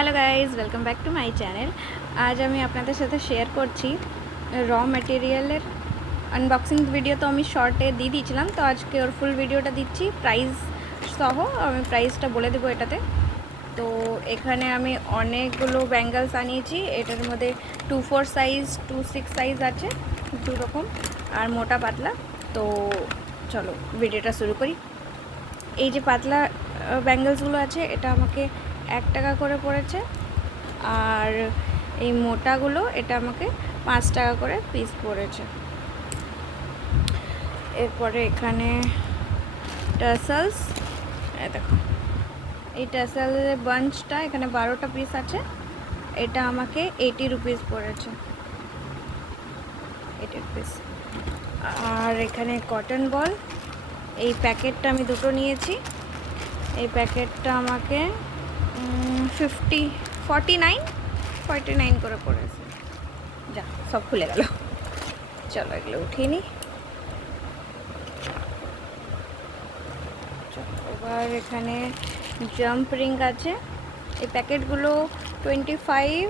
Hello guys, welcome back to my channel. আজ আমি আপনাদের সাথে শেয়ার করছি র ম্যাটেরিয়ালের আনবক্সিং ভিডিও। তো আমি শর্টে দিয়ে দিয়েছিলাম, তো আজকে ওর ফুল ভিডিওটা দিচ্ছি প্রাইস সহ। আমি প্রাইসটা বলে দেবো এটাতে। তো এখানে আমি অনেকগুলো ব্যাঙ্গেলস আনিয়েছি। এটার মধ্যে 2-4 সাইজ, 2-6 সাইজ আছে, দু রকম, আর মোটা পাতলা। তো চলো ভিডিওটা শুরু করি। এই যে পাতলা ব্যাঙ্গেলসগুলো আছে, এটা আমাকে 1 টাকা করে পড়েছে। আর এই মোটাগুলো এটা আমাকে 5 টাকা করে পিস পড়েছে। এরপরে এখানে টাসেলস, দেখো এই টাসেলের বাঞ্চটা এখানে 12টা পিস আছে। এটা আমাকে 80 রুপিস পড়েছে, 80 রুপিস। আর এখানে কটন বল, এই প্যাকেটটা আমি দুটো নিয়েছি। এই প্যাকেটটা আমাকে 49 করে পড়েছে। যা, সব খুলে গেল। চলো এগুলো উঠিয়ে নিই। এবার এখানে জাম্প রিং আছে। এই প্যাকেটগুলো 25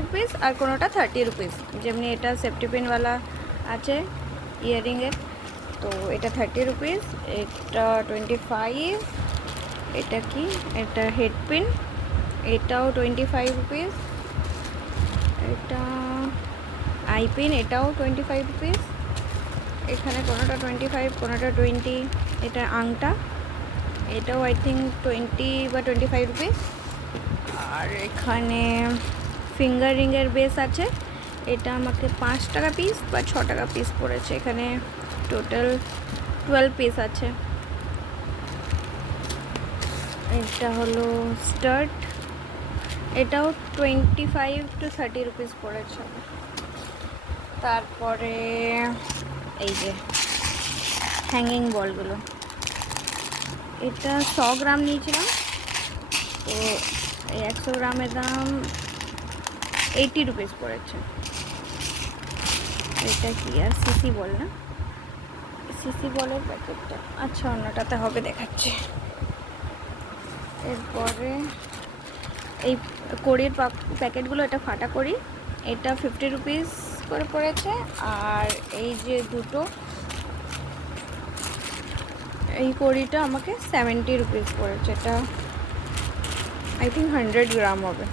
রুপিস, আর কোনোটা 30 রুপিস। যেমনি এটা সেফটি পিনওয়ালা আছে ইয়াররিংয়ের, তো এটা 30 রুপিস, এটা 25। এটা কি, এটা হেড পিন, এটাও 25 রুপিস। এটা আই পিন, এটাও 25 রুপিস। এখানে কোনোটা 25, কোনোটা 20। এটা আংটা, এটাও আই থিঙ্ক 20 বা 25 রুপিস। আর এখানে ফিঙ্গার রিংয়ের বেস আছে, এটা আমাকে 5 টাকা পিস বা 6 টাকা পিস পড়েছে। এখানে টোটাল 12 পিস আছে। এটা হলো স্টার্ট, এটাও 25 to 30 রুপিস পড়েছে। তারপরে এই যে হ্যাঙ্গিং বলগুলো, এটা 100 গ্রাম নিয়েছিলাম, তো এই 100 গ্রামের দাম 80 রুপিস পড়েছে। এটা কি, আর সিসি বল না, সিসি বলের প্যাকেটটা, আচ্ছা অন্যটাতে হবে, দেখাচ্ছে। এরপরে এই কড়ির প্যাকেটগুলো, এটা ফাটা কড়ি, এটা 50 রুপিস করে পড়েছে। আর এই যে দুটো, এই কড়িটা আমাকে 70 রুপিস পড়েছে। এটা আই থিঙ্ক 100 গ্রাম হবে।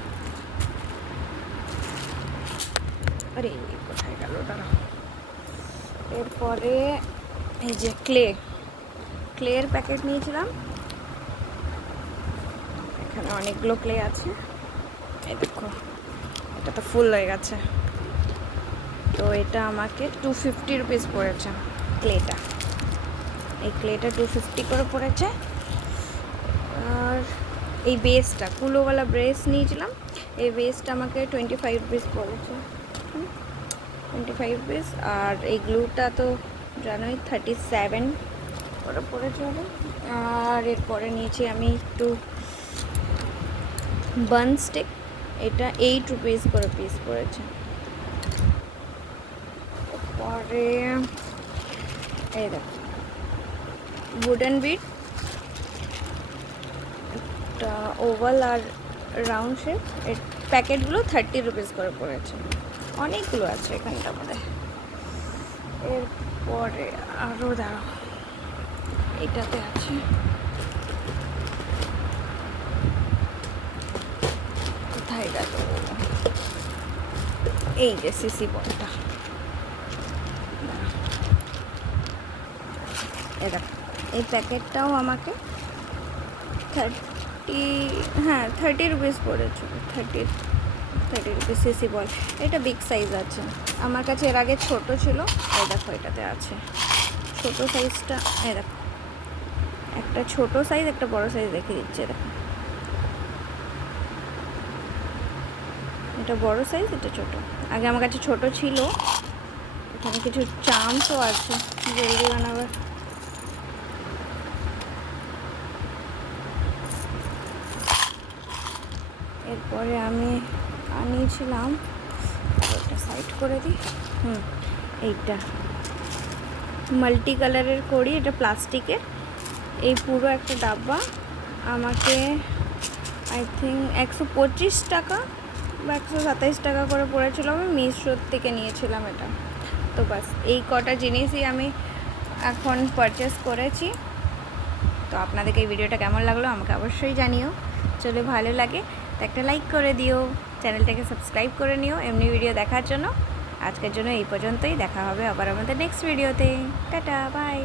আরে কোথায় গেল, দাঁড়াও। এরপরে এই যে ক্লের প্যাকেট নিয়েছিলাম। এখানে অনেকগুলো ক্লে আছে, এই দেখো, এটা তো ফুল হয়ে গেছে। তো এটা আমাকে 250 রুপিস পড়েছে ক্লেটা। এই ক্লেটা 250 করে পড়েছে। আর এই বেসটা, কুলোওয়ালা বেস নিয়েছিলাম, এই বেসটা আমাকে 25 রুপিস পড়েছে, 25 রুপিস। আর এই গ্লুটা তো জানোই 37 করে পড়েছে হবে। আর এরপরে নিয়েছি আমি একটু বান স্টিক, এটা 8 রুপিস করে পিস পড়েছে। পরে এই দেখো উডেন বিট, একটা ওভাল আর রাউন্ড শেপ, এর প্যাকেটগুলো 30 রুপিস করে পড়েছে। অনেকগুলো আছে এখানটার মধ্যে। এরপরে আরও দাঁড়াও, এটাতে আছে, কোথায় গেল, এই যে সিসি বলটা, এই প্যাকেটটাও আমাকে 30 রুপিস পড়েছে। 30 রুপিস সিসি বল। এটা বিগ সাইজ আছে, আমার কাছে এর আগে ছোট ছিল। এই দেখো এটাতে আছে ছোট সাইজটা, এই দেখো একটা ছোট সাইজ, একটা বড় সাইজ দেখে দিচ্ছে। দেখো এটা বড় সাইজ, এটা ছোট। আগে আমার কাছে ছোট ছিল। এখানে কিছু চামচও আছে জলদি বানাবার। এরপরে আমি আনিয়েছিলাম, ওটা সাইড করে দিই। এইটা মাল্টি কালারের কড়ি, এটা প্লাস্টিকের। এই পুরো একটা ডাব্বা আমাকে আই থিঙ্ক 125 টাকা বা 127 টাকা করে পড়েছিল। আমি মিশোর থেকে নিয়েছিলাম এটা। তো বাস এই কটা জিনিসই আমি এখন পারচেস করেছি। তো আপনাদেরকে এই ভিডিওটা কেমন লাগলো আমাকে অবশ্যই জানিও। চলে ভালো লাগে তো একটা লাইক করে দিও, চ্যানেলটাকে সাবস্ক্রাইব করে নিও এমনি ভিডিও দেখার জন্য। আজকের জন্য এই পর্যন্তই, দেখা হবে আবার আমাদের নেক্সট ভিডিওতে। Ta ta, by.